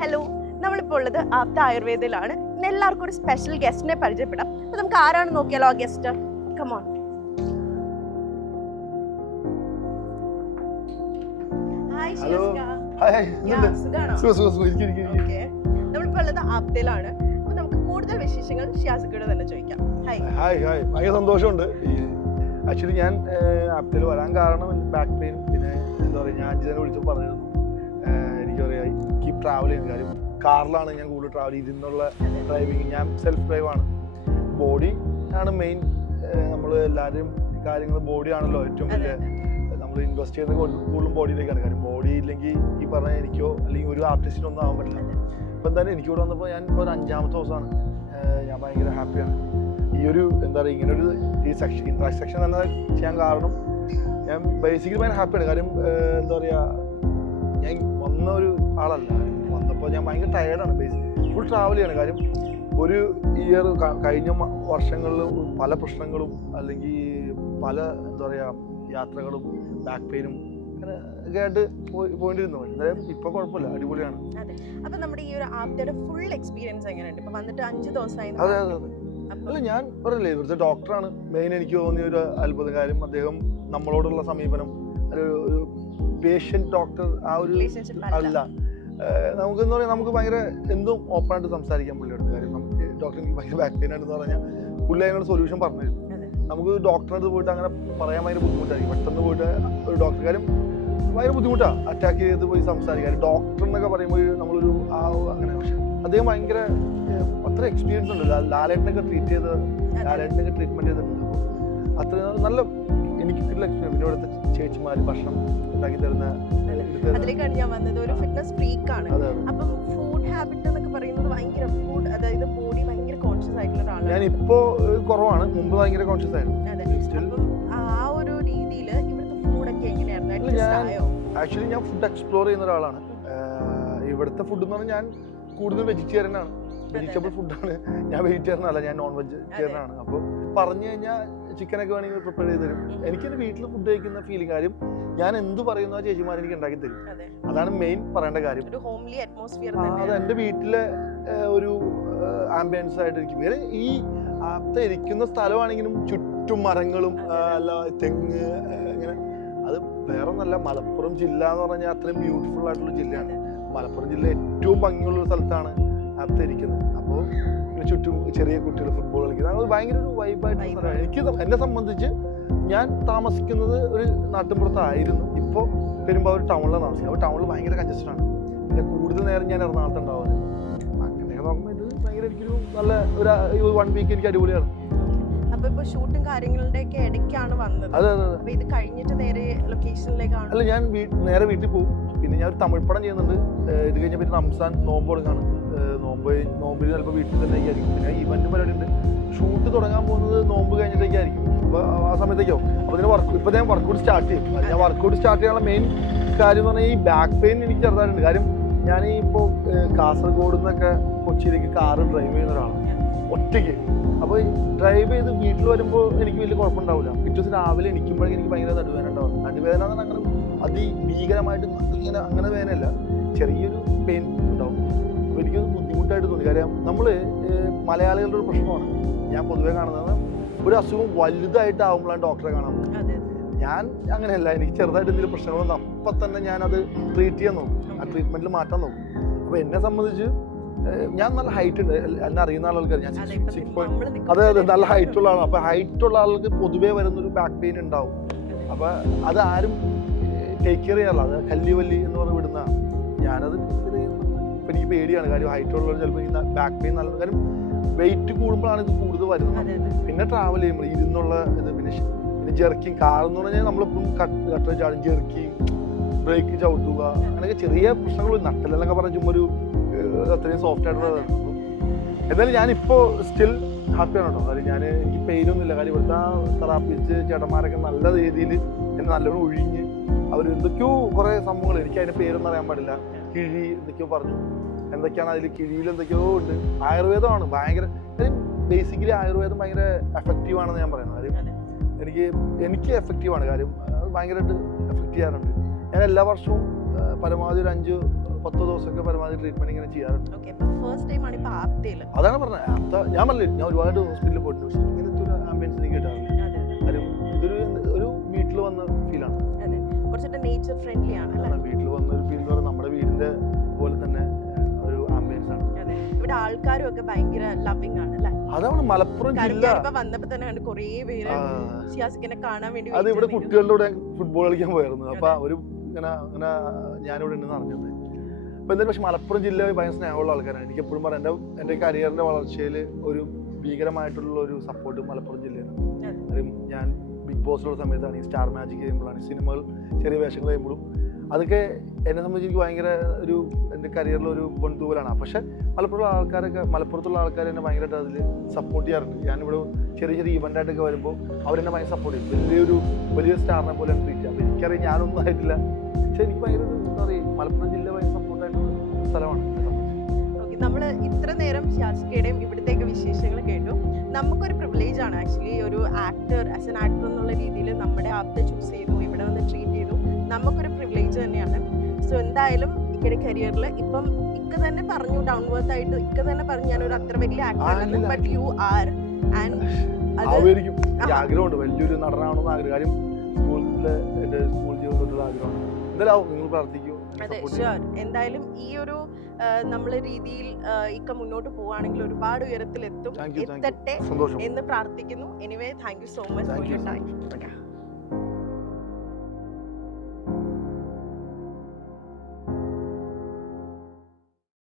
Hello, നമ്മളിപ്പോൾ ഉള്ളത് ആപ്ത ആയുർവേദയിലാണ്. ഇന്ന് എല്ലാവർക്കും ഒരു സ്പെഷ്യൽ ഗസ്റ്റിനെ പരിചയപ്പെടാം. അപ്പോൾ നമുക്ക് ആരാണെന്ന് നോക്കിയാലോ ആ ഗസ്റ്റ്. കമോൺ. ഹലോ. നമ്മളിപ്പോൾ ഉള്ളത് ആപ്തയിലാണ്. അപ്പോൾ നമുക്ക് കൂടുതൽ വിശേഷങ്ങൾ ഷിയാസിക്കയോട് തന്നെ ചോദിക്കാം. ഹായ് ഭയങ്കര സന്തോഷമുണ്ട്. ആക്ച്വലി ഞാൻ ആപ്തയിൽ വരാൻ കാരണം ബാക്ക് പെയിൻ, പിന്നെ എന്താ പറയുക, ഞാൻ അജിതനെ വിളിച്ച് പറഞ്ഞിരുന്നു എനിക്ക് പറയാം കീപ് ട്രാവൽ ചെയ്യുന്നത്. കാര്യം കാറിലാണ് ഞാൻ കൂടുതൽ ട്രാവൽ ചെയ്തിരുന്നുള്ള ഡ്രൈവിങ്. ഞാൻ സെൽഫ് ഡ്രൈവാണ്. ബോഡി ആണ് മെയിൻ. നമ്മൾ എല്ലാവരും കാര്യങ്ങൾ ബോഡി ആണല്ലോ ഏറ്റവും വലിയ. നമ്മൾ ഇൻവെസ്റ്റ് ചെയ്യുന്നത് കൂടുതലും ബോഡിയിലേക്കാണ്. കാര്യം ബോഡി ഇല്ലെങ്കിൽ ഈ പറഞ്ഞ എനിക്കോ അല്ലെങ്കിൽ ഒരു ആർട്ടിസ്റ്റിനോ ഒന്നും ആവാൻ പറ്റില്ല. അപ്പോൾ എന്തായാലും എനിക്ക് ഇവിടെ വന്നപ്പോൾ ഞാൻ ഇപ്പോൾ ഒരു 5ാമത്തെ ദിവസമാണ്. ഞാൻ ഭയങ്കര ഹാപ്പിയാണ്. ഈ ഒരു എന്താ പറയുക ഇങ്ങനൊരു ഇൻട്രാക്ഷൻ തന്നെ ചെയ്യാൻ കാരണം ഞാൻ ബേസിക്കലി ഭയങ്കര ഹാപ്പിയാണ്. കാര്യം എന്താ പറയുക, ഞാൻ വന്ന ഒരു ആളല്ല. വന്നപ്പോൾ ഞാൻ ഭയങ്കര ടയേർഡാണ്. ഫുൾ ട്രാവൽ ചെയ്യാണ്. കാര്യം ഒരു ഇയർ കഴിഞ്ഞ വർഷങ്ങളിൽ പല പ്രശ്നങ്ങളും അല്ലെങ്കിൽ പല എന്താ പറയുക യാത്രകളും ബാക്ക് പെയിനും അങ്ങനെ ഒക്കെ ആയിട്ട് പോയിട്ടിരുന്നു. എന്തായാലും ഇപ്പോൾ കുഴപ്പമില്ല, അടിപൊളിയാണ്. അപ്പോൾ നമ്മുടെ ഈ ഒരു ആപ്തയുടെ ഫുൾ എക്സ്പീരിയൻസ് എങ്ങനെയുണ്ട്? ഇപ്പോൾ വന്നിട്ട് 5 ദിവസമായി. അതെ. അല്ല, ഞാൻ പറയില്ലേ, ഇവിടുത്തെ ഡോക്ടറാണ് മെയിൻ എനിക്ക് തോന്നിയ ഒരു അത്ഭുത കാര്യം. അദ്ദേഹം നമ്മളോടുള്ള സമീപനം ഒരു പേഷ്യൻ്റ് ഡോക്ടർ ആ ഒരു അല്ല. നമുക്കെന്ന് പറയാം, നമുക്ക് ഭയങ്കര എന്തും ഓപ്പണായിട്ട് സംസാരിക്കാൻ പുള്ളിയെടുത്ത്. കാര്യം നമുക്ക് ഡോക്ടർ എനിക്ക് ഭയങ്കര ബാക്ക് പെയിൻ ആയിട്ടെന്ന് പറഞ്ഞാൽ പുള്ളി അതിനോട് സൊല്യൂഷൻ പറഞ്ഞു തരും. നമുക്ക് ഡോക്ടറിനടുത്ത് പോയിട്ട് അങ്ങനെ പറയാൻ ഭയങ്കര ബുദ്ധിമുട്ടായിരിക്കും. പെട്ടെന്ന് പോയിട്ട് ഒരു ഡോക്ടർ കാര്യം ഭയങ്കര ബുദ്ധിമുട്ടാണ് അറ്റാക്ക് ചെയ്ത് പോയി സംസാരിക്കാൻ. ഡോക്ടർ എന്നൊക്കെ പറയുമ്പോൾ നമ്മളൊരു അങ്ങനെ. പക്ഷെ അദ്ദേഹം ഭയങ്കര അത്ര എക്സ്പീരിയൻസ് ഉണ്ട്. ലാലേട്ടനൊക്കെ ലാലേട്ടനൊക്കെ ട്രീറ്റ്മെൻറ്റ് ചെയ്തിട്ടുണ്ട്. അപ്പോൾ അത്ര നല്ല എനിക്ക് കിട്ടുന്ന എക്സ്പീരിയൻസ്. പിന്നെ ഇവിടുത്തെ ചേച്ചിമാർ ഭക്ഷണം ഉണ്ടാക്കി തരുന്ന അതിലേക്കാണ് ഞാൻ വന്നത്. ഒരു ഫിറ്റ്നസ് ഫ്രീക്കാണ്. അപ്പം ഫുഡ് ഹാബിറ്റ് എന്നൊക്കെ പറയുന്നത് ഭയങ്കര ഫുഡ്, അതായത് ബോഡി ഭയങ്കര കോൺഷ്യസ് ആയിട്ടുള്ള ഒരാളാണ്. ഞാൻ ഇപ്പോൾ കുറവാണ്, മുമ്പ് ഭയങ്കര കോൺഷ്യസ് ആയിരുന്നു. ആ ഒരു രീതിയിൽ ഇവിടുത്തെ ഫുഡൊക്കെ എങ്ങനെയായിരുന്നു? ആക്ച്വലി ഞാൻ ഫുഡ് എക്സ്പ്ലോർ ചെയ്യുന്ന ഒരാളാണ്. ഇവിടുത്തെ ഫുഡ് എന്ന് പറഞ്ഞാൽ ഞാൻ കൂടുതൽ വെജിറ്റേറിയൻ ആണ്. വെജിറ്റബിൾ ഫുഡാണ്. ഞാൻ വെജിറ്റേറിയൻ അല്ല, ഞാൻ നോൺ വെജിറ്റേറിയൻ ആണ്. അപ്പോൾ പറഞ്ഞു കഴിഞ്ഞാൽ ചിക്കനൊക്കെ വേണമെങ്കിൽ പ്രിപ്പയർ ചെയ്ത് തരും. എനിക്കെൻ്റെ വീട്ടിൽ ഫുഡ് കഴിക്കുന്ന ഫീലിംഗ്. കാര്യം ഞാൻ എന്ത് പറയുന്ന ചേച്ചിമാർ എനിക്ക് ഉണ്ടാക്കി തരും. അതാണ് മെയിൻ പറയേണ്ട കാര്യം. അത് എൻ്റെ വീട്ടിലെ ഒരു ആംബിയൻസ് ആയിട്ടിരിക്കും. ഈ ആപ്ത ഇരിക്കുന്ന സ്ഥലമാണെങ്കിലും ചുറ്റും മരങ്ങളും അല്ല തെങ്ങ് ഇങ്ങനെ. അത് വേറെ ഒന്നല്ല, മലപ്പുറം ജില്ല എന്ന് പറഞ്ഞാൽ അത്രയും ബ്യൂട്ടിഫുൾ ആയിട്ടുള്ള ജില്ലയാണ്. മലപ്പുറം ജില്ല ഏറ്റവും ഭംഗിയുള്ളൊരു സ്ഥലത്താണ് ആപ്ത ഇരിക്കുന്നത്. അപ്പോൾ ചുറ്റും ചെറിയ കുട്ടികൾ ഫുട്ബോൾ കളിക്കുന്നത്. അത് ഭയങ്കര ഒരു വൈബായിട്ടുള്ള സ്ഥലമാണ്. എനിക്ക് എന്നെ സംബന്ധിച്ച് ഞാൻ താമസിക്കുന്നത് ഒരു നാട്ടിൻപുറത്തായിരുന്നു. ഇപ്പോൾ പെരുമ്പാവൂർ ടൗണിലാണ് താമസിക്കുന്നത്. അപ്പോൾ ടൗണിൽ ഭയങ്കര കൺജസ്റ്റഡാണ്. പിന്നെ കൂടുതൽ നേരം ഞാൻ എറണാകുളത്ത് ഉണ്ടാവാറ്. അങ്ങനെയൊക്കെ നോക്കുമ്പോൾ ഇത് ഭയങ്കര എനിക്കൊരു നല്ല ഒരു 1 വീക്ക് എനിക്ക് അടിപൊളിയാണ്. അപ്പോൾ ഇപ്പോൾ ഷൂട്ടും കാര്യങ്ങളുടെ ഒക്കെ ഇടയ്ക്കാണ് വന്നത്. അതെ. അപ്പോൾ ഇത് കഴിഞ്ഞിട്ട് നേരെ ലൊക്കേഷനിലേക്കാണ്? അല്ല, ഞാൻ നേരെ വീട്ടിൽ പോകും. പിന്നെ ഞാൻ ഒരു തമിഴ് പടം ചെയ്യുന്നുണ്ട്. ഇത് കഴിഞ്ഞ പിന്നെ റംസാൻ നോമ്പ് കൊടുക്കാണ്. നോമ്പിന് ചിലപ്പോൾ വീട്ടിൽ തന്നെ ആയിരിക്കും. പിന്നെ ഇവന്റ് പരിപാടി ഉണ്ട്. ഷൂട്ട് തുടങ്ങാൻ പോകുന്നത് നോമ്പ് കഴിഞ്ഞിട്ടേക്കായിരിക്കും. അപ്പോൾ ആ സമയത്തേക്കാവും. അപ്പോൾ ഇതിന് ഇപ്പോൾ ഞാൻ വർക്കൗട്ട് സ്റ്റാർട്ട് ചെയ്യും. ഞാൻ വർക്കൗട്ട് സ്റ്റാർട്ട് ചെയ്യാനുള്ള മെയിൻ കാര്യം എന്ന് പറഞ്ഞാൽ ഈ ബാക്ക് പെയിൻ എനിക്ക് ചെറുതായിട്ടുണ്ട്. കാര്യം ഞാൻ ഇപ്പോൾ കാസർഗോഡ് നിന്നൊക്കെ കൊച്ചിയിലേക്ക് കാറ് ഡ്രൈവ് ചെയ്യുന്ന ഒരാളാണ്, ഒറ്റയ്ക്ക്. അപ്പോൾ ഡ്രൈവ് ചെയ്ത് വീട്ടിൽ വരുമ്പോൾ എനിക്ക് വലിയ കുഴപ്പമുണ്ടാവില്ല. പിറ്റേ ദിവസം രാവിലെ എണീക്കുമ്പോഴേക്കും എനിക്ക് ഭയങ്കര നടുവേദന ഉണ്ടാവും. നടുവേദന എന്ന് പറഞ്ഞാൽ അങ്ങനെ അതിഭീകരമായിട്ട് ഇങ്ങനെ അങ്ങനെ വേദനയല്ല, ചെറിയൊരു പെയിൻ ഉണ്ടാവും. അപ്പോൾ എനിക്കത് ബുദ്ധിമുട്ടായിട്ട് തോന്നി. കാര്യം നമ്മൾ മലയാളികളുടെ ഒരു പ്രശ്നമാണ് ഞാൻ പൊതുവേ കാണുന്നത്. ഒരു അസുഖം വലുതായിട്ടാവുമ്പോഴാണ് ഡോക്ടറെ കാണാൻ പോകുന്നത്. ഞാൻ അങ്ങനെയല്ല. എനിക്ക് ചെറുതായിട്ട് എന്തെങ്കിലും പ്രശ്നങ്ങളൊന്നും അപ്പം തന്നെ ഞാനത് ട്രീറ്റ് ചെയ്യാൻ നോക്കും. ആ ട്രീറ്റ്മെൻറ്റിൽ മാറ്റാൻ നോക്കും. അപ്പോൾ എന്നെ സംബന്ധിച്ച് ഞാൻ നല്ല ഹൈറ്റ് ഉണ്ട്. എന്നെ അറിയുന്ന ആളുകൾക്ക് ഞാൻ 6'. അതെ, നല്ല ഹൈറ്റുള്ള ആളാണ്. അപ്പോൾ ഹൈറ്റുള്ള ആളുകൾക്ക് പൊതുവേ വരുന്നൊരു ബാക്ക് പെയിൻ ഉണ്ടാവും. അപ്പോൾ അത് ആരും ടേക്ക് കെയർ ചെയ്യാറില്ല. അത് കല്ലിവല്ലി എന്ന് പറഞ്ഞ് വിടുന്ന ഞാനത് ഇപ്പം എനിക്ക് പേടിയാണ്. കാര്യം ഹൈറ്റുള്ളവർ ചിലപ്പോൾ ഈ ബാക്ക് പെയിൻ നല്ല കാര്യം വെയിറ്റ് കൂടുമ്പോഴാണ് ഇത് കൂടുതൽ വരുന്നത്. പിന്നെ ട്രാവൽ ചെയ്യുമ്പോൾ ഇരുന്നുള്ള ഇത് പിന്നെ ജെർക്കിങ് കാറെന്ന് പറഞ്ഞാൽ നമ്മളിപ്പം കട്ടർ ചാടും, ജെർക്കിങ് ബ്രേക്ക് ചവിട്ടുക, അങ്ങനെയൊക്കെ ചെറിയ പ്രശ്നങ്ങൾ. നട്ടലെന്നൊക്കെ പറഞ്ഞാൽ ചുമ്മാ ഒരു അത്രയും സോഫ്റ്റ് ആയിട്ടുള്ളതാണ്. എന്നാലും ഞാനിപ്പോൾ സ്റ്റിൽ ഹാപ്പിയാണ് കേട്ടോ. കാര്യം എനിക്ക് പെയിനൊന്നുമില്ല. കാര്യം ഇവിടുത്തെ തെറാപ്പിസ്റ്റ് ചേട്ടന്മാരൊക്കെ നല്ല രീതിയിൽ എന്നെ നല്ലോണം ഒഴിഞ്ഞ് അവർ എന്തൊക്കെയോ കുറേ സംഭവങ്ങൾ, എനിക്ക് അതിൻ്റെ പേരൊന്നും അറിയാൻ പാടില്ല, കിഴി എന്തൊക്കെയോ പറഞ്ഞു. എന്തൊക്കെയാണ് അതിൽ കിഴിയിൽ എന്തൊക്കെയോ ഉണ്ട്. ആയുർവേദമാണ് ഭയങ്കര. ബേസിക്കലി ആയുർവേദം ഭയങ്കര എഫക്റ്റീവാണെന്ന് ഞാൻ പറയുന്നത്. കാര്യം എനിക്ക് എഫക്റ്റീവാണ്. കാര്യം അത് ഭയങ്കരമായിട്ട് എഫക്റ്റ് ചെയ്യാറുണ്ട്. ഞാൻ എല്ലാ വർഷവും പരമാവധി ഒരു 10 ദിവസമൊക്കെ പരമാവധി ട്രീറ്റ്മെന്റ് ഇങ്ങനെ ചെയ്യാറുണ്ട്. ഓക്കേ, അപ്പോൾ ഫസ്റ്റ് ടൈം ആണ് ഇപ്പോൾ ആപ്തയിൽ. അതാണ് പറഞ്ഞത്, ഞാൻ പറഞ്ഞില്ല, ഞാൻ ഒരുപാട് ഹോസ്പിറ്റലിൽ പോയിട്ടുണ്ട്, പക്ഷേ ഇങ്ങനത്തെ ഒരു ആംബിയൻസ് എനിക്ക് കിട്ടാറില്ല. ഇതൊരു വീട്ടിൽ വന്ന ഫീലാണ്. അതെ, കുറച്ചിട്ട് നേച്ചർ ഫ്രണ്ട്ലി ആണ് അല്ലേ? വീട്ടിൽ വന്ന ഒരു ഫീൽ എന്ന് പറഞ്ഞാൽ നമ്മുടെ വീടിന്റെ പോലെ തന്നെ ഒരു ആംബിയൻസ് ആണ്. അതെ, ഇവിടെ ആൾക്കാരും ഒക്കെ ഭയങ്കര ലവിങ് ആണ് അല്ലേ? അതാണ് മലപ്പുറം ജില്ല. വന്നപ്പോ തന്നെ കണ്ട് കുറേ പേര് ഷിയാസിക്കിനെ കാണാൻ വേണ്ടി. അത് ഇവിടെ കുട്ടികളുടെ കൂടെ ഫുട്ബോൾ കളിക്കാൻ പോയായിരുന്നു. അപ്പൊ അവര് ഇങ്ങനെ ഞാനിവിടെ ഉണ്ടെന്ന് അറിഞ്ഞത്. അപ്പൊ എന്തായാലും പക്ഷെ മലപ്പുറം ജില്ല ഭയങ്കര സ്നേഹമുള്ള ആൾക്കാരാണ്. എനിക്ക് എപ്പോഴും പറയാം, എൻ്റെ കരിയറിന്റെ വളർച്ചയിൽ ഒരു ഭീകരമായിട്ടുള്ള ഒരു സപ്പോർട്ട് മലപ്പുറം ജില്ലയാണ്. കാര്യം ഞാൻ ബിഗ് ബോസിലുള്ള സമയത്താണ്, ഈ സ്റ്റാർ മാജിക് ചെയ്യുമ്പോഴാണ്, സിനിമകൾ ചെറിയ വേഷങ്ങൾ ചെയ്യുമ്പോഴും അതൊക്കെ എന്നെ സംബന്ധിച്ച് എനിക്ക് ഭയങ്കര ഒരു എൻ്റെ കരിയറിലൊരു പൊൻതൂവലാണ്. പക്ഷെ മലപ്പുറത്തുള്ള ആൾക്കാർ എന്നെ ഭയങ്കരമായിട്ട് അതിൽ സപ്പോർട്ട് ചെയ്യാറുണ്ട്. ഞാനിവിടെ ചെറിയ ചെറിയ ഇവൻ്റായിട്ടൊക്കെ വരുമ്പോൾ അവരെന്നെ ഭയങ്കര സപ്പോർട്ട് ചെയ്യും. വലിയ സ്റ്റാറിനെ പോലെ ട്രീറ്റ് ചെയ്യാം. അപ്പോൾ എനിക്കറിയാം ഞാനൊന്നും ആയിട്ടില്ല, പക്ഷെ എനിക്ക് ഭയങ്കര എന്താ പറയുക, മലപ്പുറം ജില്ല ഭയങ്കര സപ്പോർട്ടായിട്ടുള്ള സ്ഥലമാണ്. നമ്മൾ ഇത്ര നേരം ഷിയാസിക്കയുടെയും ഇവിടത്തേക്ക് വിശേഷങ്ങൾ കേട്ടു. നമുക്കൊരു പ്രിവിലേജ് ആണ് ആക്ച്വലി ഒരു ആക്ടർ, ആസ് എൻ ആക്ടർ എന്നുള്ള രീതിയിൽ നമ്മുടെ ആപ്തെ ചൂസ് ചെയ്തു, ഇവിടെ വന്ന് ട്രീറ്റ് ചെയ്തു. നമുക്കൊരു പ്രിവിലേജ് തന്നെയാണ്. സോ എന്തായാലും ഇക്കയുടെ കരിയറിൽ ഇപ്പം ഇക്ക തന്നെ പറഞ്ഞു, ഡൗൺവേർത്ത് ആയിട്ട് ഇക്ക തന്നെ പറഞ്ഞു ഞാനൊരു അത്ര വലിയ ആക്ടർ ആണ്, ബട്ട് യു ആർ. ആഗ്രഹമുണ്ട് വലിയൊരു നടനാണെന്ന് ആഗ്രഹം. കാര്യം എൻ്റെ സ്കൂൾ ജീവിതത്തിലുള്ള ആഗ്രഹമാണ്. എന്തായാലും നിങ്ങൾ പ്രാർത്ഥിക്കൂ. അതെ, ഷുവർ. എന്തായാലും ഈ ഒരു നമ്മളെ രീതിയിൽ ഇക്ക മുന്നോട്ട് പോവുകയാണെങ്കിൽ ഒരുപാട് ഉയരത്തിൽ എത്തട്ടെ എന്ന് പ്രാർത്ഥിക്കുന്നു. Anyway, thank you so much for your time.